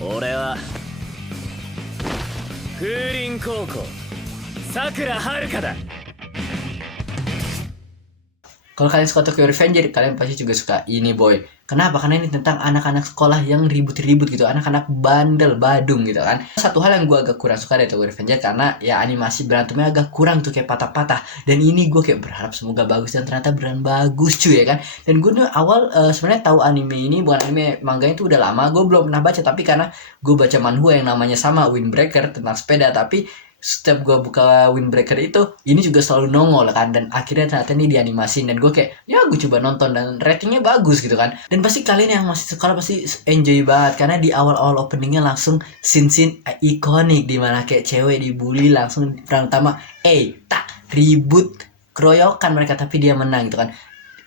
俺は風林高校さくらはるかだ。 Kalau kalian suka Tokyo Revenger, kalian pasti juga suka ini boy. Kenapa? Karena ini tentang anak-anak sekolah yang ribut-ribut gitu, anak-anak bandel, badung gitu kan. Satu hal yang gue agak kurang suka dari Tokyo Revenger karena ya animasi berantemnya agak kurang tuh, kayak patah-patah. Dan ini gue kayak berharap semoga bagus, dan ternyata beneran bagus cuy ya kan. Dan gue awal sebenarnya tahu anime ini, bukan anime, manganya itu udah lama. Gue belum pernah baca, tapi karena gue baca manhwa yang namanya sama, Windbreaker, tentang sepeda. Tapi setiap gue buka Windbreaker itu, ini juga selalu nongol kan, dan akhirnya ternyata ini dianimasin, dan gue kayak ya gue coba nonton dan ratingnya bagus gitu kan. Dan pasti kalian yang masih sekolah pasti enjoy banget karena di awal-awal openingnya langsung scene-scene ikonik dimana kayak cewek dibully, langsung perang utama tak ribut keroyokan mereka tapi dia menang gitu kan.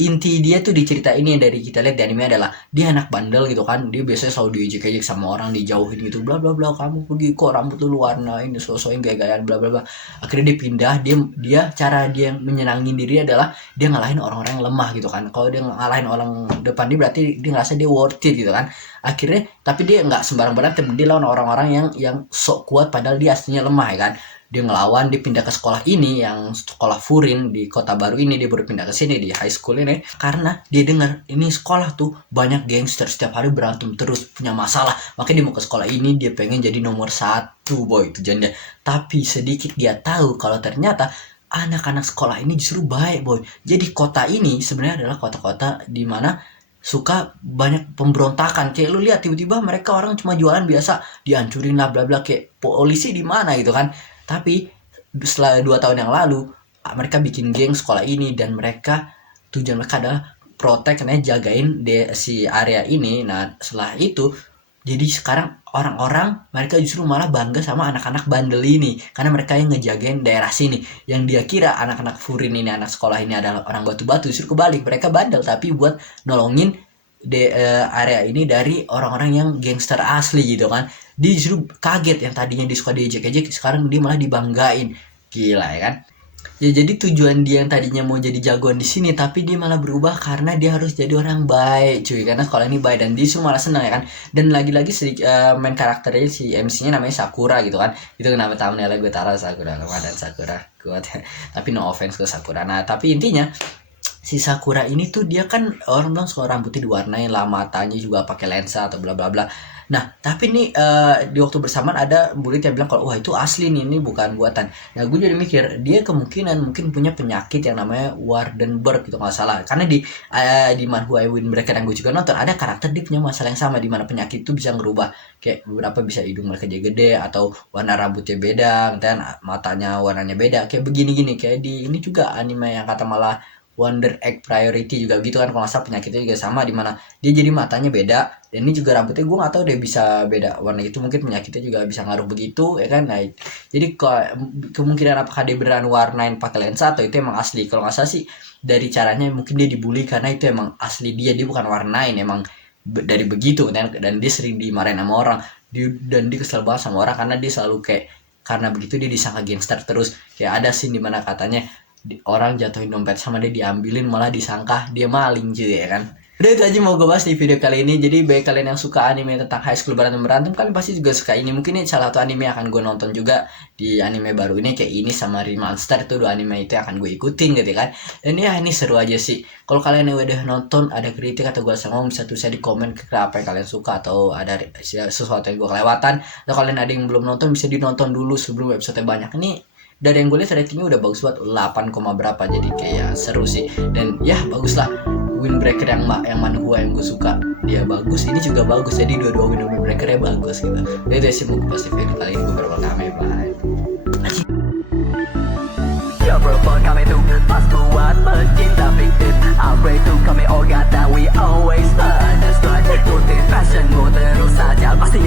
Inti dia tuh di cerita ini yang dari kita lihat di anime adalah dia anak bandel gitu kan. Dia biasanya selalu diejek-ejek sama orang, dijauhin gitu, bla bla bla, kamu pergi kok, rambut lu warna ini, sosok gaya-gayaan bla bla bla. Akhirnya dia pindah, dia cara dia menyenangin diri adalah dia ngalahin orang-orang yang lemah gitu kan. Kalau dia ngalahin orang depan dia berarti dia ngerasa dia worth it gitu kan. Akhirnya tapi dia nggak sembarang berantem, dia lawan orang-orang yang sok kuat padahal dia aslinya lemah ya kan. Dia ngelawan, dia pindah ke sekolah ini, yang sekolah Furin di kota baru ini. Dia baru pindah ke sini di high school ini karena dia dengar ini sekolah tuh banyak gangster, setiap hari berantem terus, punya masalah. Makanya dia mau ke sekolah ini, dia pengen jadi nomor 1 boy, tujuannya. Tapi sedikit dia tahu kalau ternyata anak-anak sekolah ini justru baik boy. Jadi kota ini sebenarnya adalah kota-kota di mana suka banyak pemberontakan. Kayak lu lihat tiba-tiba mereka orang cuma jualan biasa dihancurin lah bla bla, kayak polisi di mana gitu kan. Tapi setelah 2 tahun yang lalu mereka bikin geng sekolah ini, dan mereka tujuan mereka adalah protect, karena jagain si area ini. Nah setelah itu jadi sekarang orang-orang mereka justru malah bangga sama anak-anak bandel ini karena mereka yang ngejagain daerah sini. Yang dia kira anak-anak Furin ini, anak sekolah ini adalah orang batu-batu, justru kebalik, mereka bandel tapi buat nolongin area ini dari orang-orang yang gangster asli gitu kan. Dia justru kaget, yang tadinya dia suka diejek-ejek sekarang dia malah dibanggain. Gila ya kan. Ya jadi tujuan dia yang tadinya mau jadi jagoan di sini, tapi dia malah berubah karena dia harus jadi orang baik cuy, karena sekolah ini baik, dan dia semua malah senang ya kan. Dan lagi-lagi main karakternya si MC-nya namanya Sakura gitu kan. Itu kenapa thumbnail gue taruh Sakura, dan Sakura kuat. Tapi no offense ke Sakura. Nah tapi intinya si Sakura ini tuh dia kan orang bilang suka rambutnya diwarnain lah, matanya juga pakai lensa atau bla bla bla. Nah tapi nih di waktu bersamaan ada murid yang bilang kalau wah itu asli nih, ini bukan buatan. Nah gue jadi mikir dia kemungkinan mungkin punya penyakit yang namanya Wardenburg gitu nggak salah, karena di manhwa Windbreaker yang gue juga nonton ada karakter dia punya masalah yang sama, di mana penyakit itu bisa ngerubah kayak beberapa bisa hidung mereka jadi gede atau warna rambutnya beda, dan matanya warnanya beda kayak begini-gini. Kayak di ini juga anime yang kata malah Wonder Egg Priority juga gitu kan, kalau nggak salah penyakitnya juga sama, di mana dia jadi matanya beda, dan ini juga rambutnya gue nggak tahu dia bisa beda warna itu, mungkin penyakitnya juga bisa ngaruh begitu ya kan. Nah jadi kemungkinan apakah dia beneran warnain pakai lensa atau itu emang asli. Kalau nggak salah sih dari caranya mungkin dia dibully karena itu emang asli dia bukan warnain, emang dari begitu dan dia sering dimarahin sama orang, dan dia kesel banget sama orang karena dia selalu kayak karena begitu dia disangka gangster terus. Kayak ada scene dimana katanya orang jatuhin dompet sama dia diambilin, malah disangka dia maling cuy ya kan. Udah itu aja mau gue bahas di video kali ini. Jadi bagi kalian yang suka anime tentang high school berantem kalian pasti juga suka ini. Mungkin ini salah satu anime yang akan gue nonton juga di anime baru ini, kayak ini sama Remaster, itu 2 anime itu yang akan gue ikutin gitu kan. Dan ya ini seru aja sih. Kalau kalian yang udah nonton ada kritik atau gue sama bisa tulis di komen apa yang kalian suka, atau ada sesuatu yang gue kelewatan, atau kalian ada yang belum nonton bisa dinonton dulu sebelum episode banyak. Ini dari yang gue lihat ratingnya udah bagus banget, 8, berapa, jadi kayak seru sih. Dan ya bagus lah, Windbreaker yang manhwa yang gue suka dia bagus, ini juga bagus, jadi dua-dua Windbreakernya bagus gitu. Jadi sih mau pas video kali ini gue berapa bye. Ya bro, kami tuh pas buat pecinta fiktif, upgrade tuh kami all got that we always understand. Ikutin fashionmu terus saja pasti